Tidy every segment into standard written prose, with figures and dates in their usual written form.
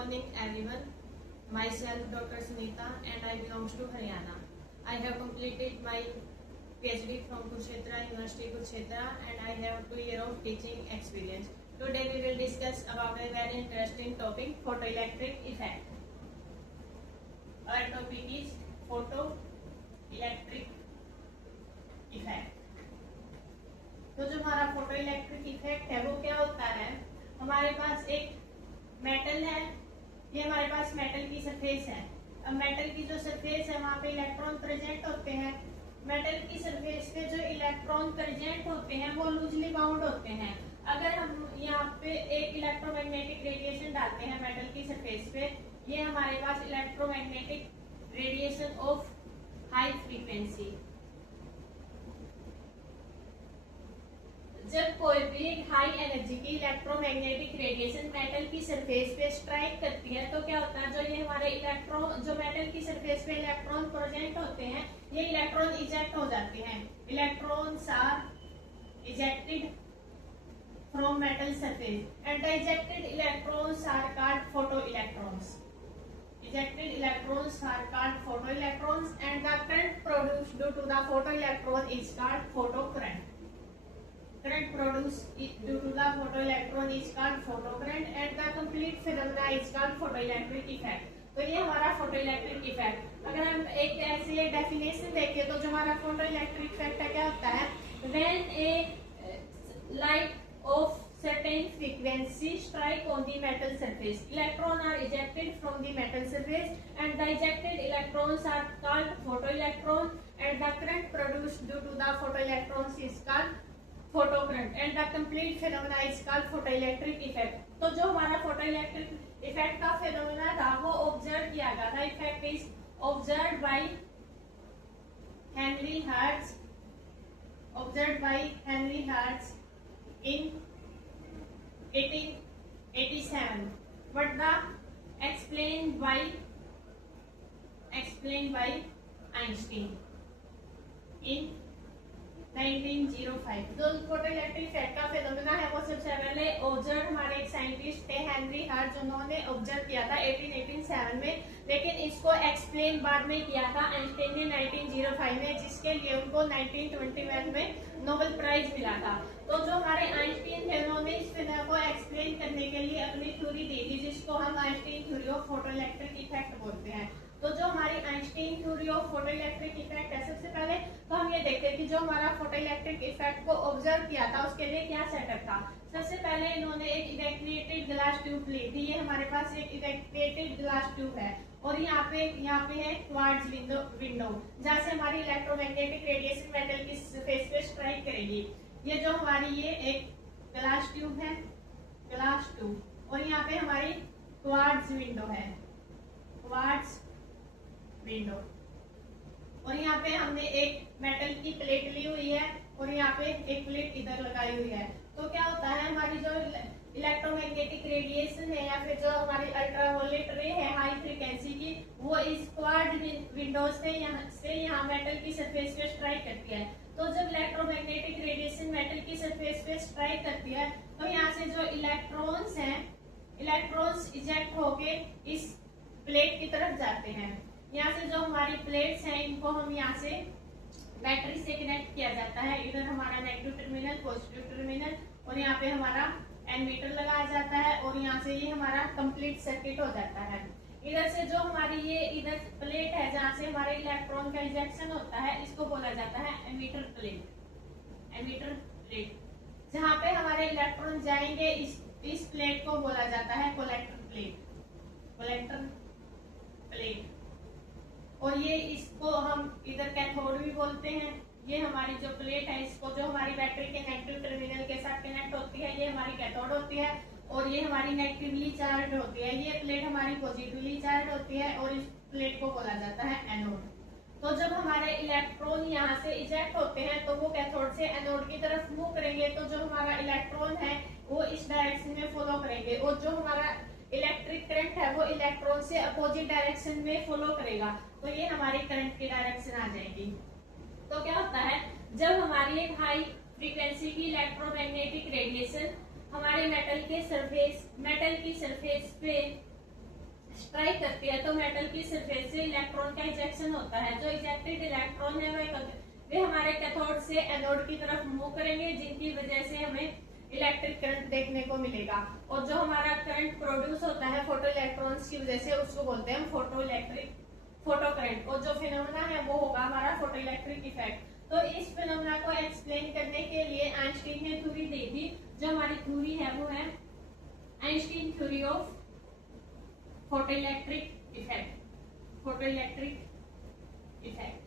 morning everyone. Myself Dr. Sunita and I belongs to Haryana. I have completed my PhD from Kurukshetra University Kurukshetra and I have 2 years of teaching experience. Today we will discuss about a very interesting topic, photoelectric effect. Our topic is photoelectric effect. तो जो हमारा photo electric effect है वो क्या होता है, हमारे पास एक मेटल है, ये हमारे पास मेटल की सरफेस है। अब मेटल की जो सरफेस है वहाँ पे इलेक्ट्रॉन प्रेजेंट होते हैं। मेटल की सरफेस पे जो इलेक्ट्रॉन प्रेजेंट होते हैं वो लूजली बाउंड होते हैं। अगर हम यहाँ पे एक इलेक्ट्रोमैग्नेटिक रेडिएशन डालते हैं मेटल की सरफेस पे, ये हमारे पास electromagnetic radiation of high frequency. जब कोई भी हाई एनर्जी की इलेक्ट्रोमैग्नेटिक रेडिएशन मेटल की सरफेस पे स्ट्राइक करती है तो क्या होता है, जो ये हमारे इलेक्ट्रॉन जो मेटल की सरफेस पे इलेक्ट्रॉन प्रेजेंट होते हैं ये इलेक्ट्रॉन इजेक्ट हो जाते हैं। Electrons are ejected from metal surface and the ejected electrons are called photoelectrons. Ejected electrons are called photoelectrons and the current produced due to the photoelectron is called photocurrent. Current produced due to the photoelectron is called photocurrent and the complete phenomena is called photoelectric effect. तो ये हमारा photoelectric effect। अगर हम एक ऐसे definition देखें तो जो हमारा photoelectric effect है क्या होता है, when a light of certain frequency strike on the metal surface, electrons are ejected from the metal surface and the ejected electrons are called photoelectrons and the current produced due to the photoelectrons is called photocurrent and the complete phenomena is called photoelectric effect। तो जो हमारा photoelectric effect का phenomena था वो observe किया गया था। Effect is observed by Henry hertz, observed by Henry hertz in 1887 but the explained by Einstein in 1905। जो फोटोइलेक्ट्रिक इफेक्ट का फिनोमेना है वो सबसे पहले ऑब्जर्व हमारे एक साइंटिस्ट थे हेनरी हर्ट्ज, उन्होंने ऑब्जर्व किया था 1887 में, लेकिन इसको एक्सप्लेन बाद में किया था आइंस्टाइन ने 1905 में, जिसके लिए उनको 1921 में नोबेल प्राइज मिला था। तो जो हमारे आइंस्टाइन थे उन्होंने इस फिनोमेना को एक्सप्लेन करने के लिए अपनी थ्योरी दी थी जिसको हम Einstein theory of photoelectric effect बोलते हैं। तो जो हमारी Einstein theory of photoelectric effect है, सबसे पहले तो हम ये देखते हैं कि जो हमारा फोटोइलेक्ट्रिक इफेक्ट को ऑब्जर्व किया था उसके लिए क्या सेटअप था। सबसे पहले इन्होंने एक इवैक्यूएटेड ग्लास ट्यूब ली थी। ये हमारे पास एक इवैक्यूएटेड ग्लास ट्यूब है और यहाँ पे है क्वार्ट्ज विंडो जहाँ से हमारी इलेक्ट्रोमैग्नेटिक रेडिएशन मेटल की सरफेस पे स्ट्राइक करेगी। ये जो हमारी ये एक ग्लास ट्यूब है, ग्लास ट्यूब, और यहाँ पे हमारी क्वार्ट्ज विंडो है, क्वार्ट्ज विंडो, और यहाँ पे हमने एक मेटल की प्लेट ली हुई है और यहाँ पे एक प्लेट इधर लगाई हुई है। तो क्या होता है, हमारी जो इलेक्ट्रोमैग्नेटिक रेडिएशन है या फिर जो हमारी अल्ट्रावायलेट रे है हाई फ्रीक्वेंसी की, वो इस क्वार्ट्ज विंडो से यहाँ मेटल की सरफेस पे स्ट्राइक करती है। तो जब इलेक्ट्रोमैग्नेटिक रेडिएशन मेटल की सरफेस पे स्ट्राइक करती है तो यहाँ से जो इलेक्ट्रॉन्स हैं, इलेक्ट्रॉन्स इजेक्ट होके इस प्लेट की तरफ जाते हैं। यहाँ से जो हमारी प्लेट्स हैं इनको हम यहाँ से बैटरी से कनेक्ट किया जाता है। इधर हमारा नेगेटिव टर्मिनल, पॉजिटिव टर्मिनल, और यहाँ पे हमारा एमीटर लगाया जाता है और यहाँ से ये हमारा कंप्लीट सर्किट हो जाता है। इधर से जो हमारी ये इधर प्लेट है जहाँ से हमारे इलेक्ट्रॉन का इजेक्शन होता है, इसको बोला जाता है एमीटर प्लेट। एमीटर प्लेट जहाँ पे हमारे इलेक्ट्रॉन जाएंगे इस प्लेट को बोला जाता है कलेक्टर प्लेट, कलेक्टर प्लेट। और ये इसको हम इधर कैथोड भी बोलते हैं। ये हमारी जो प्लेट है इसको जो हमारी बैटरी के नेगेटिव टर्मिनल के साथ कनेक्ट होती है ये हमारी कैथोड होती है और ये हमारी नेगेटिवली चार्ज होती है। ये प्लेट हमारी पॉजिटिवली चार्ज होती है और इस प्लेट को बोला जाता है एनोड। तो जब हमारे इलेक्ट्रॉन यहाँ से इजेक्ट होते हैं तो वो कैथोड से एनोड की तरफ मूव करेंगे, तो जो हमारा इलेक्ट्रॉन है वो इस डायरेक्शन में फॉलो करेंगे और जो हमारा इलेक्ट्रिक करंट है वो इलेक्ट्रॉन से अपोजिट डायरेक्शन में फॉलो करेगा, तो ये हमारी करंट की डायरेक्शन आ जाएगी। तो क्या होता है, जब हमारी एक हाई फ्रीक्वेंसी की इलेक्ट्रोमैग्नेटिक रेडिएशन हमारे मेटल की सरफेस पे स्ट्राइक करती है तो मेटल की सरफेस से इलेक्ट्रॉन का इजेक्शन होता है। जो इजेक्टेड इलेक्ट्रॉन है वे हमारे कैथोड से एनोड की तरफ मूव करेंगे, जिनकी वजह से हमें इलेक्ट्रिक करंट देखने को मिलेगा। और जो हमारा करंट प्रोड्यूस होता है फोटो इलेक्ट्रॉन्स की वजह से, उसको बोलते हैं फोटो करंट। और जो फिनोमेना है वो होगा हमारा फोटो इलेक्ट्रिक इफेक्ट। तो इस फिनोमेना को एक्सप्लेन करने के लिए आइंस्टीन ने थ्योरी दी थी। जो हमारी थ्योरी है वो है Einstein theory of photo electric effect.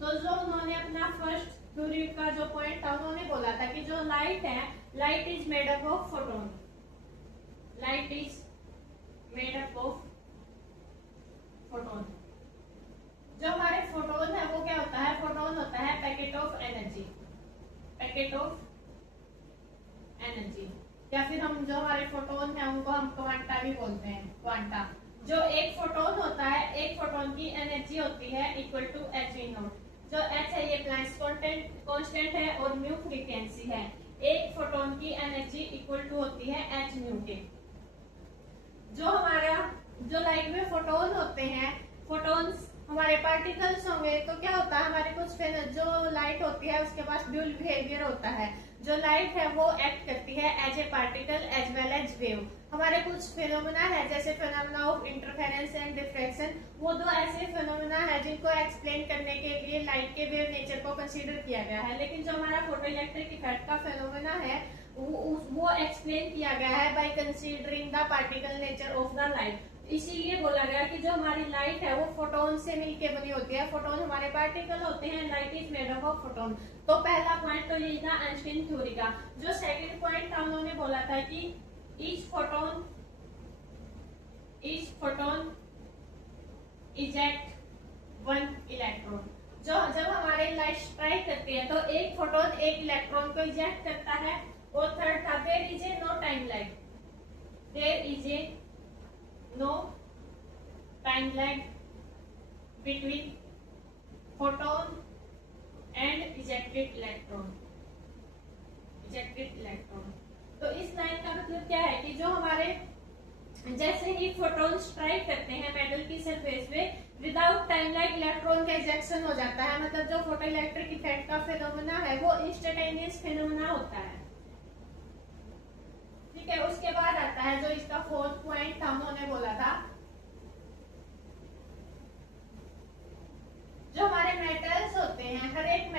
तो जो उन्होंने अपना फर्स्ट थ्योरी का जो पॉइंट था, उन्होंने बोला था कि जो लाइट है, light is made up of photon. Light is made up of photon. जो हमारे फोटोन है वो क्या होता है? फोटोन होता है पैकेट ऑफ एनर्जी, या फिर हम जो हमारे फोटोन है उनको हम क्वांटा भी बोलते हैं, क्वांटा। जो एक फोटोन होता है, एक फोटोन की एनर्जी होती है इक्वल टू h(V0). जो h है ये प्लैंक्स कांस्टेंट है और म्यू फ्रीक्वेंसी है। एक फोटोन की एनर्जी इक्वल टू होती है h म्यू के। जो लाइट में फोटोन होते हैं, फोटोन्स हमारे पार्टिकल्स होंगे, तो क्या होता है हमारे कुछ जो लाइट होती है उसके पास ड्यूल बिहेवियर होता है। जो लाइट है वो एक्ट करती है as a particle as well as wave. हमारे कुछ फिनोमेना है जैसे phenomena of interference and diffraction, वो दो ऐसे फिनोमेना है जिनको एक्सप्लेन करने के लिए लाइट के वेव नेचर को कंसीडर किया गया है। लेकिन जो हमारा फोटो इलेक्ट्रिक इफेक्ट का फिनोमेना है वो एक्सप्लेन किया गया है by considering the particle nature of the light. इसीलिए बोला गया कि जो हमारी लाइट है वो फोटोन से मिलके बनी होती है। फोटोन हमारे पार्टिकल होते हैं, light is made up of photon. तो पहला पॉइंट तो यही था आइंस्टीन थ्योरी का। जो सेकंड पॉइंट था, उन्होंने बोला था कि each photon eject one electron. जब हमारे लाइट स्ट्राइक करती है तो एक फोटोन एक इलेक्ट्रॉन को इजेक्ट करता है। और थर्ड था there is a no time lag, no time lag between photon and ejected electron। तो इस लाइन का मतलब क्या है कि जो हमारे जैसे ही फोटोन स्ट्राइक करते हैं मेटल की सरफेस पे, विदाउट टाइम लैग इलेक्ट्रॉन का इजेक्शन हो जाता है। मतलब जो फोटो इलेक्ट्रिक इफेक्ट का फिनोमेना है वो इंस्टेंटेनियस फिनोमेना होता है। ठीक है, उसके बाद आता है जो इसका फोर्थ पॉइंट था, उन्होंने बोला था जो हमारे मेटल्स होते हैं, हर एक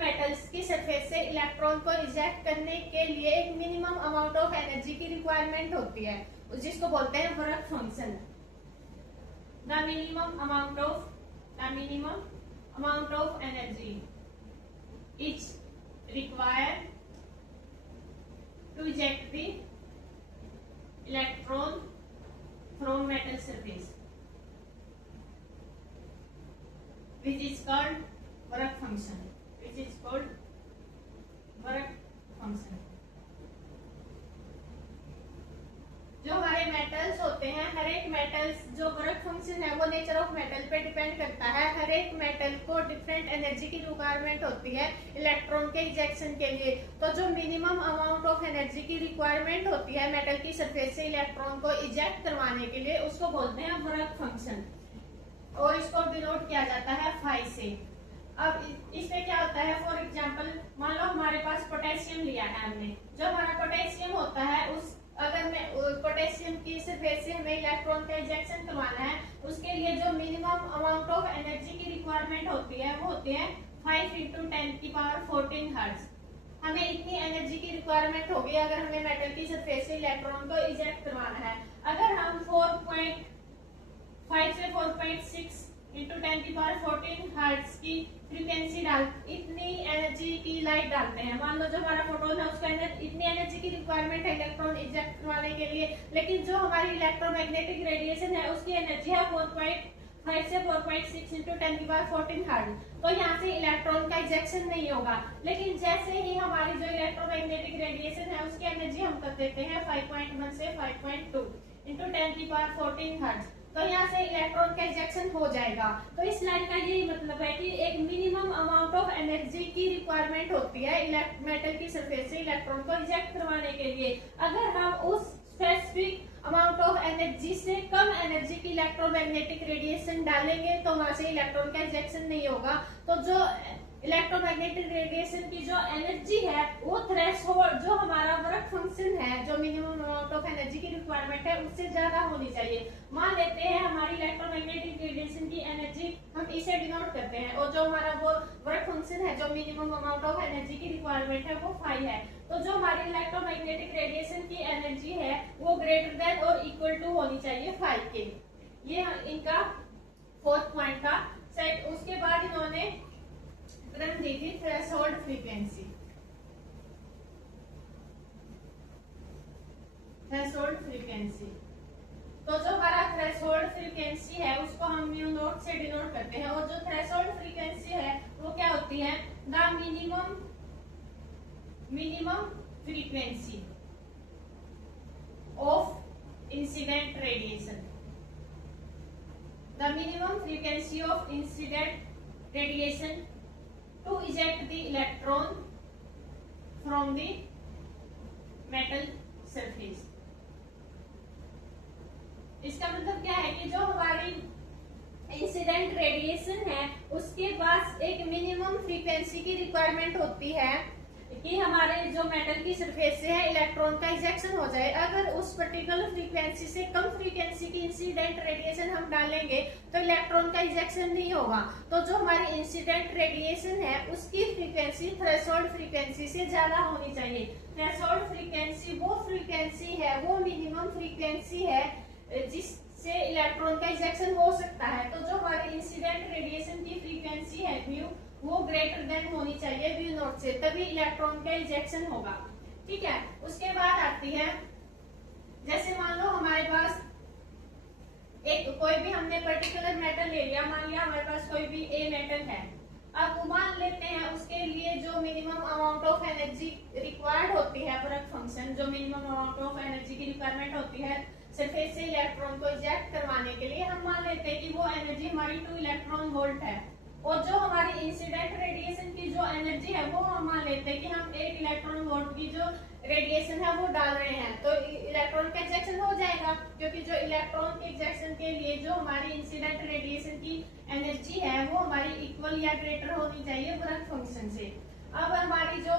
मेटल्स की सरफेस से इलेक्ट्रॉन को इजेक्ट करने के लिए एक मिनिमम अमाउंट ऑफ एनर्जी की रिक्वायरमेंट होती है, जिसको बोलते हैं work function. The minimum amount of energy is required to eject the electron from metal surface, which is called work function। जो हमारे मेटल्स होते हैं, हर एक मेटल्स जो वर्क फंक्शन है वो नेचर ऑफ मेटल पे डिपेंड करता है। हर एक मेटल को डिफरेंट एनर्जी की रिक्वायरमेंट होती है इलेक्ट्रॉन के इजेक्शन के लिए। तो जो मिनिमम अमाउंट ऑफ एनर्जी की रिक्वायरमेंट होती है मेटल की सरफेस से इलेक्ट्रॉन को इजेक्ट करवाने के लिए, उसको बोलते हैं वर्क फंक्शन। और इसको डिनोट किया जाता है फाई से। अब इसमें क्या होता है, फॉर एग्जाम्पल मान लो हमारे पास पोटेशियम लिया है हमने। जो हमारा पोटेशियम होता है अगर पोटेशियम की सरफेस से हमें इलेक्ट्रॉन का इजेक्शन करवाना है, उसके लिए जो मिनिमम अमाउंट ऑफ एनर्जी की रिक्वायरमेंट होती है वो होती है 5 × 10⁻14 हर्ट्ज। हमें इतनी एनर्जी की रिक्वायरमेंट होगी अगर हमें मेटल की सरफेस से इलेक्ट्रॉन को इजेक्ट करवाना है। अगर हम 4.5 से 4.6 × 10⁻14 हर्ट्ज की फ्रीक्वेंसी इतनी एनर्जी की लाइट डालते हैं। मान लो जो हमारा फोटोन है उसका इतनी एनर्जी की रिक्वायरमेंट है इलेक्ट्रॉन इजेक्ट करवाने के लिए, लेकिन जो हमारी इलेक्ट्रोमैग्नेटिक रेडिएशन है उसकी एनर्जी है 4.5 से 4.6 × 10⁻14 हर्ट्ज। तो यहाँ से इलेक्ट्रॉन का इजेक्शन नहीं होगा। लेकिन जैसे ही हमारी जो इलेक्ट्रोमैग्नेटिक रेडिएशन है उसकी एनर्जी हम कर देते हैं 5.1 से 5.2 × 10⁻14 हर्ट्ज, तो यहाँ से इलेक्ट्रॉन का इजेक्शन हो जाएगा। तो इस लाइन का यही मतलब है कि एक मिनिमम अमाउंट ऑफ एनर्जी की रिक्वायरमेंट होती है मेटल की सरफेस से इलेक्ट्रॉन को इजेक्ट करवाने के लिए। अगर हम उस स्पेसिफिक अमाउंट ऑफ एनर्जी से कम एनर्जी की इलेक्ट्रोमैग्नेटिक रेडिएशन डालेंगे तो वहां से इलेक्ट्रॉन का इजेक्शन नहीं होगा। तो जो इलेक्ट्रोमैग्नेटिक रेडिएशन की जो एनर्जी है वो थ्रेशोल्ड जो हमारा वर्क फंक्शन है, जो मिनिमम अमाउंट ऑफ एनर्जी की रिक्वायरमेंट है उससे ज्यादा होनी चाहिए। मान लेते हैं हमारी इलेक्ट्रोमैग्नेटिक रेडिएशन की एनर्जी हम इसे डिनोट करते हैं और जो हमारा वो वर्क फंक्शन है, जो मिनिमम अमाउंट ऑफ एनर्जी की रिक्वायरमेंट है वो 5 है। तो जो हमारी इलेक्ट्रोमैग्नेटिक रेडिएशन की एनर्जी है वो ग्रेटर देन और इक्वल टू होनी चाहिए 5 के। ये इनका फोर्थ पॉइंट था सेट। उसके बाद इन्होंने क्रम दी थी थ्रेशोल्ड फ्रीक्वेंसी। थ्रेशोल्ड फ्रीक्वेंसी तो जो हमारा थ्रेशोल्ड फ्रीक्वेंसी है उसको हम म्यू नॉट से डिनोट करते हैं। और जो थ्रेशोल्ड फ्रीक्वेंसी है वो क्या होती है? The minimum frequency of incident radiation. The minimum frequency of incident radiation to eject the electron from the metal surface। इसका मतलब क्या है कि जो हमारी इंसिडेंट रेडिएशन है उसके पास एक मिनिमम फ्रीक्वेंसी की रिक्वायरमेंट होती है कि हमारे जो मेटल की सरफेस से है इलेक्ट्रॉन का इजेक्शन हो जाए। अगर उस पर्टिकुलर फ्रीक्वेंसी से कम फ्रीक्वेंसी की इंसिडेंट रेडिएशन हम डालेंगे तो इलेक्ट्रॉन का इजेक्शन नहीं होगा। तो जो हमारी इंसिडेंट रेडिएशन है उसकी फ्रीक्वेंसी थ्रेशोल्ड फ्रीक्वेंसी से ज्यादा होनी चाहिए। थ्रेशोल्ड फ्रीक्वेंसी वो फ्रीक्वेंसी है, वो मिनिमम फ्रीक्वेंसी है जिससे इलेक्ट्रॉन का इजेक्शन हो सकता है। तो जो हमारी इंसिडेंट रेडिएशन की फ्रीक्वेंसी है म्यू वो ग्रेटर देन होनी चाहिए म्यू नॉट से, तभी इलेक्ट्रॉन का इजेक्शन होगा। ठीक है। उसके बाद आती है जैसे मान लो हमारे पास एक कोई भी हमने पर्टिकुलर मेटल ले लिया, मान लिया हमारे पास कोई भी ए मेटल है। अब मान लेते हैं उसके लिए जो minimum amount of energy required होती है वर्क फंक्शन, जो मिनिमम अमाउंट ऑफ एनर्जी की रिक्वायरमेंट होती है सरफेस से इलेक्ट्रॉन को इजेक्ट करवाने के लिए, हम मान लेते हैं कि वो एनर्जी हमारी 2 इलेक्ट्रॉन वोल्ट है। और जो हमारी इंसिडेंट रेडिएशन की जो एनर्जी है वो हम मान लेते हैं कि हम 8 इलेक्ट्रॉन वोल्ट की जो रेडिएशन है वो डाल रहे हैं, तो इलेक्ट्रॉन का इजेक्शन हो जाएगा। क्योंकि जो इलेक्ट्रॉन के इजेक्शन के लिए जो हमारी इंसिडेंट रेडिएशन की एनर्जी है वो हमारी इक्वल या ग्रेटर होनी चाहिए वर्क फंक्शन से। अब हमारी जो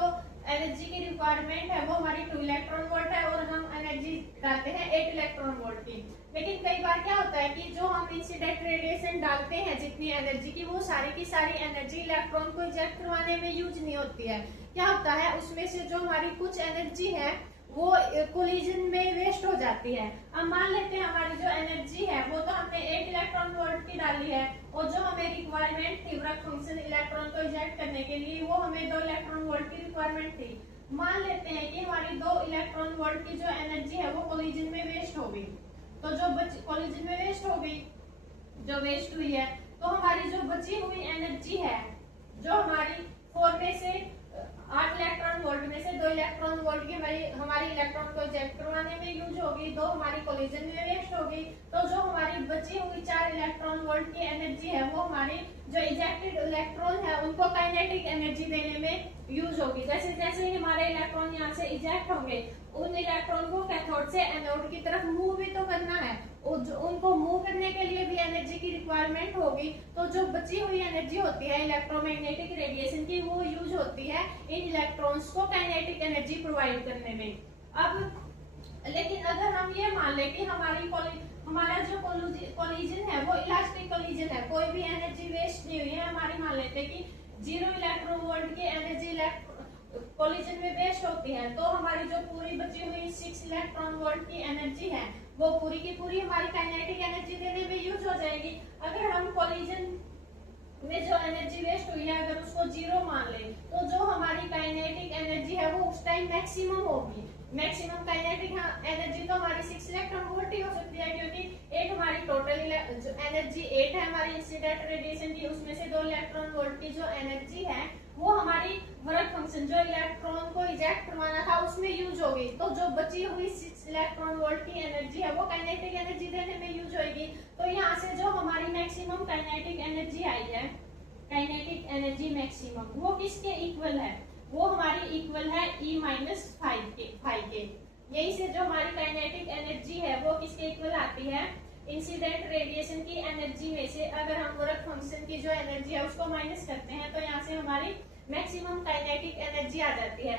एनर्जी की रिक्वायरमेंट है वो हमारी 2 इलेक्ट्रॉन वोल्ट है और हम एनर्जी डालते हैं 8 इलेक्ट्रॉन वोल्ट की। लेकिन कई बार क्या होता है कि जो हम इंसिडेंट रेडिएशन डालते हैं जितनी एनर्जी की, वो सारी की सारी एनर्जी इलेक्ट्रॉन को इजेक्ट करवाने में यूज नहीं होती है। क्या होता है उसमें से जो हमारी कुछ एनर्जी है वो कोलिजन में वेस्ट हो जाती है। अब मान लेते हैं हमारी जो एनर्जी है वो तो हमने 8 इलेक्ट्रॉन वोल्ट की डाली है और जो हमें रिक्वायरमेंट थी वर्क फंक्शन इलेक्ट्रॉन को इजेक्ट करने के लिए वो हमें 2 इलेक्ट्रॉन वोल्ट की रिक्वायरमेंट थी। मान लेते हैं कि हमारी 2 इलेक्ट्रॉन वोल्ट की जो एनर्जी है वो कोलिजन में वेस्ट हो गई। तो जो कोलिजन में वेस्ट हो गई, जो वेस्ट हुई है, तो हमारी जो बची हुई एनर्जी है जो हमारी 4 में से 8 इलेक्ट्रॉन वोल्ट में से 2 इलेक्ट्रॉन वोल्ट की हमारी इलेक्ट्रॉन को इजेक्ट करवाने में यूज होगी, 2 हमारी कोलिजन में वेस्ट होगी। तो जो हमारी बची हुई 4 इलेक्ट्रॉन वोल्ट की एनर्जी है वो हमारी जो इजेक्टेड इलेक्ट्रॉन है उनको काइनेटिक एनर्जी देने में यूज होगी। जैसे जैसे ही हमारे इलेक्ट्रॉन यहाँ से इजेक्ट होंगे उन इलेक्ट्रॉन को कैथोड से एनोड की तरफ मूव भी तो करना है, उनको मूव करने के लिए भी एनर्जी की रिक्वायरमेंट होगी। तो जो बची हुई एनर्जी होती है इलेक्ट्रोमैग्नेटिक रेडिएशन की वो यूज होती है इन इलेक्ट्रॉन्स को काइनेटिक एनर्जी प्रोवाइड करने में। अब लेकिन अगर हम ये मान लें कि हमारा जो कोलिजन है वो इलास्टिक कोलिजन है, कोई भी एनर्जी वेस्ट नहीं हुई है, हमारी मान लेते हैं कि 0 इलेक्ट्रॉन वोल्ट की एनर्जी कोलिजन में वेस्ट होती है, तो हमारी जो पूरी बची हुई 6 इलेक्ट्रॉन वोल्ट की एनर्जी है वो पूरी की पूरी हमारी काइनेटिक एनर्जी देने में यूज हो जाएगी। अगर हम कोलिजन में जो एनर्जी वेस्ट हुई है अगर उसको 0 मान ले तो जो हमारी काइनेटिक एनर्जी है वो उस टाइम मैक्सिमम होगी। मैक्सिमम काइनेटिक एनर्जी तो हमारी 6 इलेक्ट्रॉन वोल्ट ही हो सकती है, क्योंकि एक हमारी टोटल एनर्जी 8 है हमारी इंसिडेंट रेडिएशन की, उसमें से 2 इलेक्ट्रॉन वोल्ट की जो एनर्जी है वो हमारी वर्क फंक्शन जो इलेक्ट्रॉन को इजेक्ट करवाना था उसमें यूज होगी। तो जो बची हुई 6 इलेक्ट्रॉन वोल्ट की एनर्जी है वो काइनेटिक एनर्जी देने में यूज होगी। तो यहाँ से जो हमारी मैक्सिमम काइनेटिक एनर्जी आई है, काइनेटिक एनर्जी मैक्सिमम, वो किसके इक्वल है? वो हमारी इक्वल है E-5 के। यहीं से जो हमारी काइनेटिक एनर्जी है वो किसके इक्वल आती है, इंसिडेंट रेडिएशन की एनर्जी में से अगर हम वर्क फंक्शन की जो एनर्जी है उसको माइनस करते हैं तो यहाँ से हमारी मैक्सिमम काइनेटिक एनर्जी आ जाती है।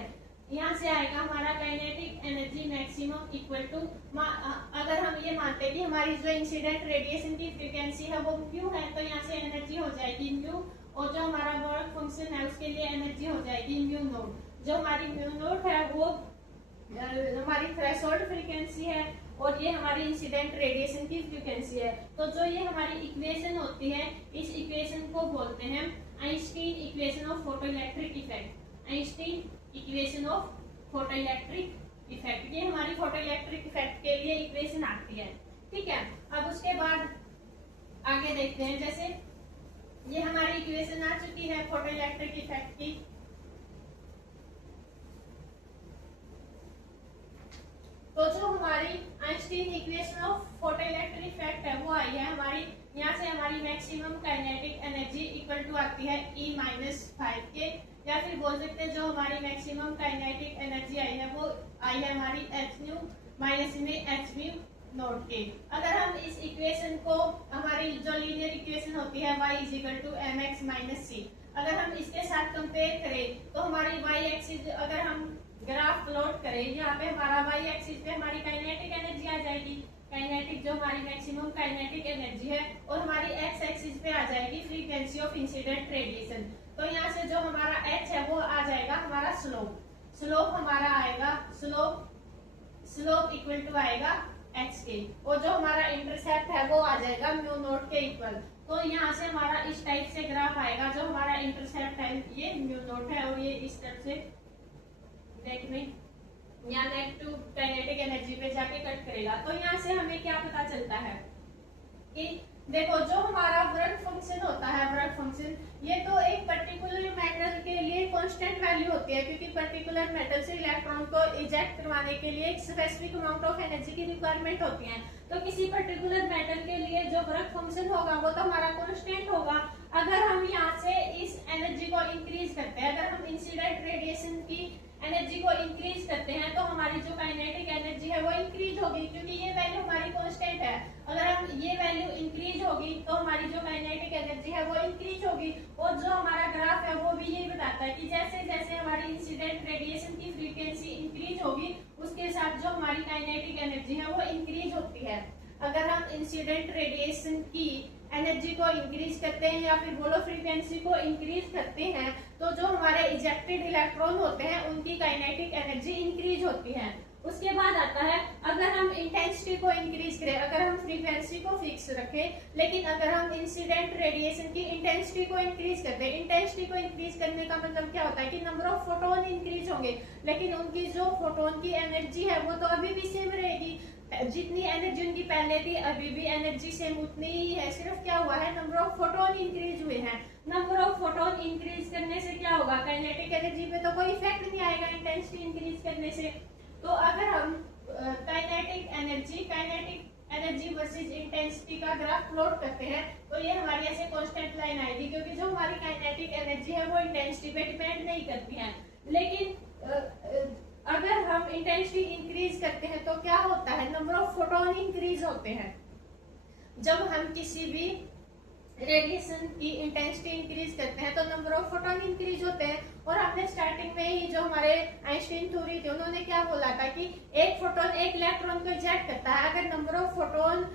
यहाँ से आएगा हमारा kinetic energy maximum equal to, अगर हम ये मानते हैं कि हमारी जो इंसिडेंट रेडिएशन की फ्रीक्वेंसी है वो म्यू है तो यहाँ से एनर्जी हो जाएगी म्यू, और जो हमारा वर्क फंक्शन है उसके लिए एनर्जी हो जाएगी म्यू नोट। जो हमारी म्यू नोट है वो हमारी थ्रेशोल्ड फ्रीक्वेंसी है और ये हमारी इंसिडेंट रेडिएशन की फ्रीक्वेंसी है। तो जो ये हमारी इक्वेशन होती है इस इक्वेशन को बोलते हैं Einstein equation of photoelectric effect. Einstein equation of photoelectric effect, ये हमारी फोटोइलेक्ट्रिक इफेक्ट के लिए इक्वेशन आती है। ठीक है, अब उसके बाद आगे देखते हैं, जैसे ये हमारी इक्वेशन आ चुकी है फोटोइलेक्ट्रिक इफेक्ट की। तो जो हमारी Einstein equation of photoelectric effect है वो आई है हमारी, यहाँ से हमारी maximum kinetic energy equal to आती है E-5 के, या फिर बोल सकते हैं जो हमारी मैक्सिमम काइनेटिक एनर्जी आई है वो आई है हमारी hν माइनस में hν नोट के। अगर हम इस इक्वेशन को, हमारी जो लीनियर इक्वेशन होती है y = mx - c, अगर हम इसके साथ कंपेयर करें तो हमारी y एक्सिस, अगर हम ग्राफ प्लॉट करें, यहाँ पे हमारा y एक्सिस पे हमारी काइनेटिक एनर्जी आ जाएगी, काइनेटिक जो हमारी मैक्सिमम काइनेटिक एनर्जी है, और हमारी x एक्सिस पे आ जाएगी फ्रीक्वेंसी ऑफ इंसिडेंट रेडिएशन। तो यहाँ से जो हमारा h है वो आ जाएगा हमारा स्लोप, स्लोप हमारा आएगा स्लोप इक्वल टू आएगा h के, और जो हमारा इंटरसेप्ट है वो आ जाएगा म्यू नोट के इक्वल। तो यहाँ से हमारा इस टाइप से ग्राफ आएगा, जो हमारा इंटरसेप्ट है ये म्यू नोट है और ये इस तरह से देखने यहाँ नेगेटिव काइनेटिक एनर्जी पे जाके कट करेगा। तो यहाँ से हमें क्या पता चलता है कि देखो जो हमारा वर्क फंक्शन होता है, वर्क फंक्शन ये तो एक पर्टिकुलर मेटल के लिए कांस्टेंट वैल्यू होती है, क्योंकि पर्टिकुलर मेटल से इलेक्ट्रॉन को इजेक्ट करवाने के लिए एक स्पेसिफिक अमाउंट ऑफ एनर्जी की रिक्वायरमेंट होती है। तो किसी पर्टिकुलर मेटल के लिए जो वर्क फंक्शन होगा वो तो हमारा कांस्टेंट होगा। अगर हम यहाँ से इस एनर्जी को इंक्रीज करते हैं, अगर हम इंसिडेंट रेडिएशन की एनर्जी को इंक्रीज करते हैं तो हमारी जो काइनेटिक एनर्जी है वो इंक्रीज होगी, क्योंकि ये वैल्यू हमारी कांस्टेंट है। अगर हम ये वैल्यू इंक्रीज होगी तो हमारी जो काइनेटिक एनर्जी है वो इंक्रीज होगी। और जो हमारा ग्राफ है वो भी यही बताता है कि जैसे जैसे हमारी इंसिडेंट रेडिएशन की फ्रीक्वेंसी इंक्रीज होगी उसके साथ जो हमारी काइनेटिक एनर्जी है वो इंक्रीज होती है। अगर हम इंसिडेंट रेडिएशन की एनर्जी को इंक्रीज करते हैं या फिर बोलो फ्रीक्वेंसी को इंक्रीज करते हैं तो जो हमारे इजेक्टेड इलेक्ट्रॉन होते हैं उनकी काइनेटिक एनर्जी इंक्रीज होती है। उसके बाद आता है अगर हम इंटेंसिटी को इंक्रीज करें, अगर हम फ्रीक्वेंसी को फिक्स रखें, लेकिन अगर हम इंसिडेंट रेडिएशन की इंटेंसिटी को इंक्रीज करते हैं, इंटेंसिटी को इंक्रीज करने का मतलब क्या होता है कि नंबर ऑफ फोटोन इंक्रीज होंगे, लेकिन उनकी जो फोटोन की एनर्जी है वो तो अभी भी सेम रहेगी। जितनी एनर्जी उनकी पहले थी अभी भी एनर्जी सेम उतनी ही है, सिर्फ क्या हुआ है नंबर ऑफ फोटोन इंक्रीज हुए हैं। नंबर ऑफ फोटोन इंक्रीज करने से क्या होगा, काइनेटिक एनर्जी पे तो कोई इफेक्ट नहीं आएगा इंटेंसिटी इंक्रीज करने से। तो अगर हम काइनेटिक एनर्जी वर्सेस इंटेंसिटी का ग्राफ प्लॉट करते हैं तो ये हमारी ऐसे कांस्टेंट लाइन आएगी, क्योंकि जो हमारी काइनेटिक एनर्जी है वो इंटेंसिटी पे डिपेंड नहीं करती है। लेकिन अगर हम इंटेंसिटी इंक्रीज करते हैं तो क्या होता है, नंबर ऑफ फोटोन इंक्रीज होते हैं। जब हम किसी भी रेडिएशन की इंटेंसिटी इंक्रीज करते हैं तो नंबर ऑफ फोटोन इंक्रीज होते हैं। और हमने स्टार्टिंग में ही जो हमारे आइंस्टीन थ्योरी थी उन्होंने क्या बोला था कि एक फोटोन एक इलेक्ट्रॉन को इजेक्ट करता है। अगर नंबर ऑफ फोटोन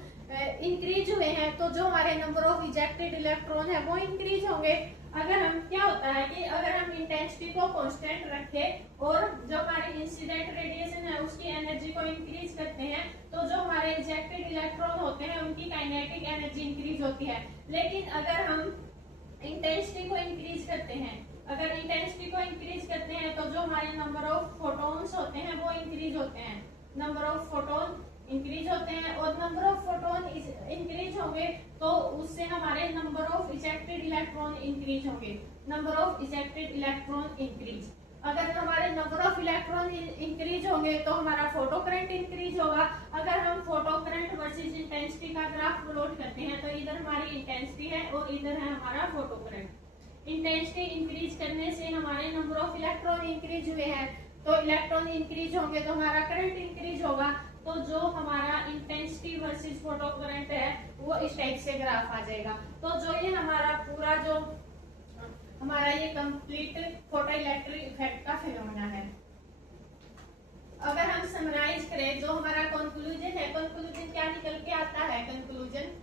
इंक्रीज हुए हैं तो जो हमारे नंबर ऑफ इजेक्टेड इलेक्ट्रॉन है वो इंक्रीज होंगे। अगर हम क्या होता है कि अगर हम इंटेंसिटी को कांस्टेंट रखें और जो हमारी इंसिडेंट रेडिएशन है उसकी एनर्जी को इंक्रीज करते हैं तो जो हमारे इजेक्टेड इलेक्ट्रॉन होते हैं उनकी काइनेटिक एनर्जी इंक्रीज होती है। लेकिन अगर हम इंटेंसिटी को इंक्रीज करते हैं, अगर इंटेंसिटी को इंक्रीज करते हैं तो जो हमारे नंबर ऑफ फोटोन्स होते हैं वो इंक्रीज होते हैं, नंबर ऑफ फोटोन इंक्रीज होते हैं। और नंबर ऑफ फोटोन इंक्रीज होंगे तो उससे हमारे number of ejected electron increase होंगे, number of ejected electron increase. अगर हमारे नंबर ऑफ इलेक्ट्रॉन इंक्रीज होंगे तो हमारा फोटो करंट इंक्रीज होगा। अगर हम फोटो करंट वर्सेस इंटेंसिटी का ग्राफ प्लॉट करते हैं तो इधर हमारी इंटेंसिटी है और इधर है हमारा फोटो करंट। इंटेंसिटी इंक्रीज करने से हमारे नंबर ऑफ इलेक्ट्रॉन इंक्रीज हुए हैं तो इलेक्ट्रॉन इंक्रीज होंगे तो हमारा करंट इंक्रीज होगा। तो जो हमारा इंटेंसिटी वर्सेस फोटो करंट है वो इस टाइप से ग्राफ आ जाएगा। तो जो ये हमारा पूरा जो हमारा ये कंप्लीट फोटो इलेक्ट्रिक इफेक्ट का फिनोमेना है। अगर हम समराइज करें जो हमारा कंक्लूजन है, कंक्लूजन क्या निकल के आता है? कंक्लूजन,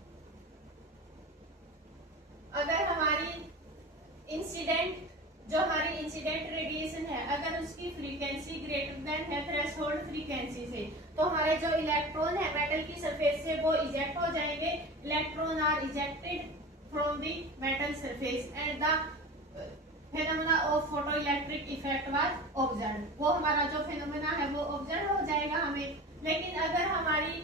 अगर हमारी इंसिडेंट जो हमारी इंसिडेंट रेडिएशन है अगर उसकी फ्रीक्वेंसी ग्रेटर देन है थ्रेशोल्ड फ्रीक्वेंसी से, तो हमारे जो इलेक्ट्रॉन है मेटल की सरफेस से वो इजेक्ट हो जाएंगे। Electron are ejected from the metal surface and the phenomena of photo electric effect was observed. वो हमारा जो फेनोमेना है वो ऑब्जर्व हो जाएगा हमें। लेकिन अगर हमारी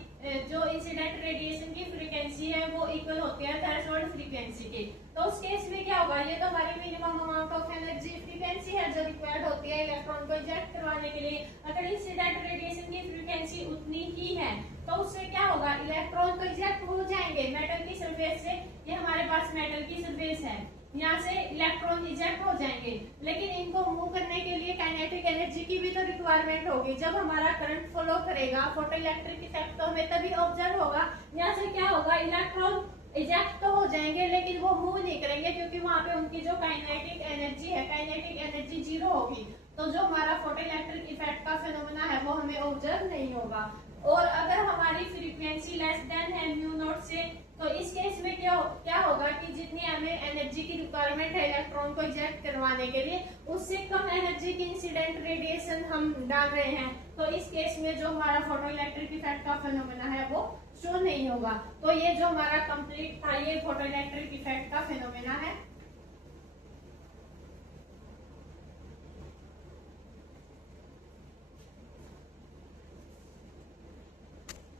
जो इंसिडेंट रेडिएशन की फ्रीक्वेंसी है वो इक्वल होती है थ्रेशोल्ड फ्रीक्वेंसी के, तो उस केस में क्या होगा? ये तो हमारी minimum amount of energy frequency है जो रिक्वायर्ड होती है इलेक्ट्रॉन को इजेक्ट करवाने के लिए। अगर इंसिडेंट रेडिएशन की फ्रीक्वेंसी उतनी ही है तो उससे क्या होगा? इलेक्ट्रॉन तो इजेक्ट हो जाएंगे मेटल की सरफेस से। ये हमारे पास मेटल की सरफेस है, यहाँ से इलेक्ट्रॉन इजेक्ट हो जाएंगे, लेकिन इनको मूव करने के लिए काइनेटिक एनर्जी की भी तो रिक्वायरमेंट होगी। जब हमारा करंट फ्लो करेगा फोटो इलेक्ट्रिक इफेक्ट तो हमें तभी ऑब्जर्व होगा। यहाँ से क्या होगा? इलेक्ट्रॉन इजेक्ट तो हो जाएंगे लेकिन वो मूव नहीं करेंगे क्योंकि वहां पे उनकी जो काइनेटिक एनर्जी है, काइनेटिक एनर्जी जीरो होगी। तो जो हमारा फोटो इलेक्ट्रिक इफेक्ट का फिनोमेना है वो हमें ऑब्जर्व नहीं होगा। और अगर हमारी फ्रीक्वेंसी लेस देन है म्यू नॉट से, तो इस केस में क्या होगा कि जितनी हमें एनर्जी की रिक्वायरमेंट है इलेक्ट्रॉन को इजेक्ट करवाने के लिए उससे कम एनर्जी की इंसिडेंट रेडिएशन हम डाल रहे हैं। तो इस केस में जो हमारा फोटो इलेक्ट्रिक इफेक्ट का फिनोमेना है वो शो नहीं होगा। तो ये जो हमारा कंप्लीट था ये फोटो इलेक्ट्रिक इफेक्ट का फिनोमेना है।